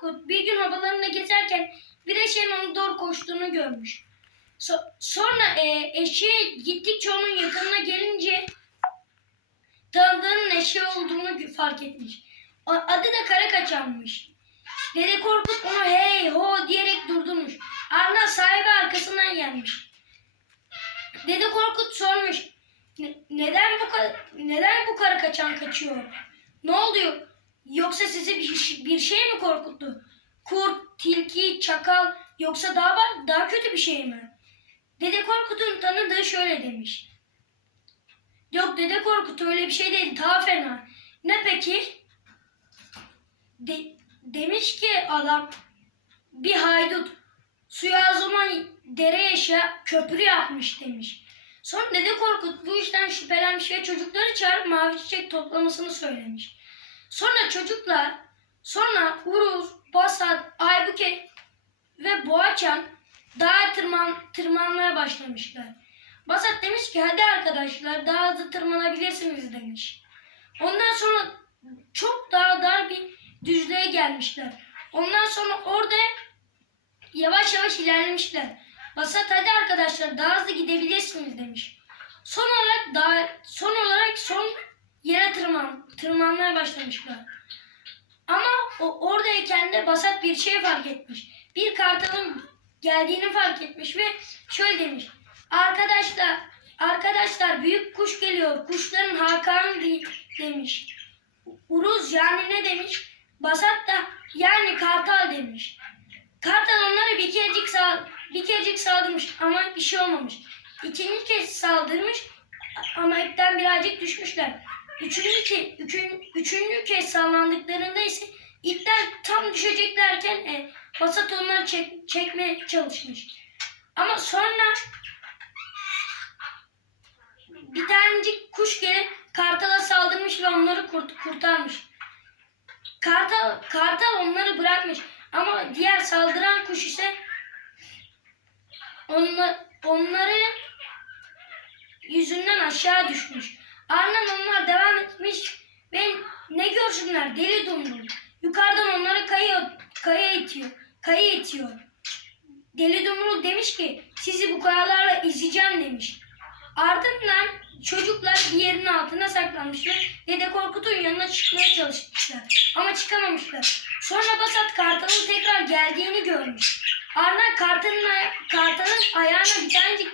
Korkut bir gün obalarında gezerken bir eşeğin ona doğru koştuğunu görmüş. So- sonra e, eşeği gittikçe onun yakınına gelince tanıdığının eşeği olduğunu fark etmiş. Adı da Kara Kaçanmış. Dede Korkut onu hey ho diyerek durdurmuş. Ardından sahibi arkasından gelmiş. Dede Korkut sormuş. "Ne- neden bu neden bu kara kaçan kaçıyor? Ne oluyor? Yoksa sizi bir, bir şey mi korkuttu? Kurt, tilki, çakal yoksa daha daha kötü bir şey mi? Dede Korkut'un tanıdığı şöyle demiş. Yok Dede Korkut öyle bir şey değil daha fena. Ne peki? De- demiş ki adam bir haydut suya o zaman dere yaşa köprü yapmış demiş. Sonra Dede Korkut bu işten şüphelenmiş ve çocukları çağırıp mavi çiçek toplamasını söylemiş. Sonra çocuklar, sonra Uruz, Basat, Aybuke ve Boğaçan dağa tırman, tırmanmaya başlamışlar. Basat demiş ki hadi arkadaşlar daha hızlı tırmanabilirsiniz demiş. Ondan sonra çok daha dar bir düzlüğe gelmişler. Ondan sonra orada yavaş yavaş ilerlemişler. Basat hadi arkadaşlar daha hızlı gidebilirsiniz demiş. Son olarak daha son olarak son yere tırman, tırmanmaya başlamışlar. Ama o, oradayken de Basat bir şey fark etmiş. Bir kartalın geldiğini fark etmiş ve şöyle demiş. Arkadaşlar, arkadaşlar büyük kuş geliyor. Kuşların hakanı de- demiş. Uruz yani ne demiş? Basat da yani kartal demiş. Kartal onları bir kerecik sal bir kerecik saldırmış ama bir şey olmamış. İkinci kez saldırmış ama ipten birazcık düşmüşler. Üçüncü kez, üçün, üçüncü kez sallandıklarında ise ipten tam düşeceklerken e, Basat onları çek, çekmeye çalışmış. Ama sonra bir tanecik kuş gelip kartala saldırmış ve onları kurt, kurtarmış. Kartal, kartal onları bırakmış. Ama diğer saldıran kuş ise onla, onları yüzünden aşağı düşmüş. Ardından onlar devam etmiş ve ne görsünler deli dumdum. Yukarıdan onları kaya, kaya itiyor. Kaya itiyor. Deli dumrul demiş ki sizi bu kayalarla izleyeceğim demiş. Ardından çocuklar bir yerin altına saklanmış ve Dede Korkut'un yanına çıkmaya çalışmışlar. Ama çıkamamışlar. Sonra Basat Kartal'ın tekrar geldiğini görmüş. Ardından Kartal'ın, Kartal'ın ayağına bir tanecik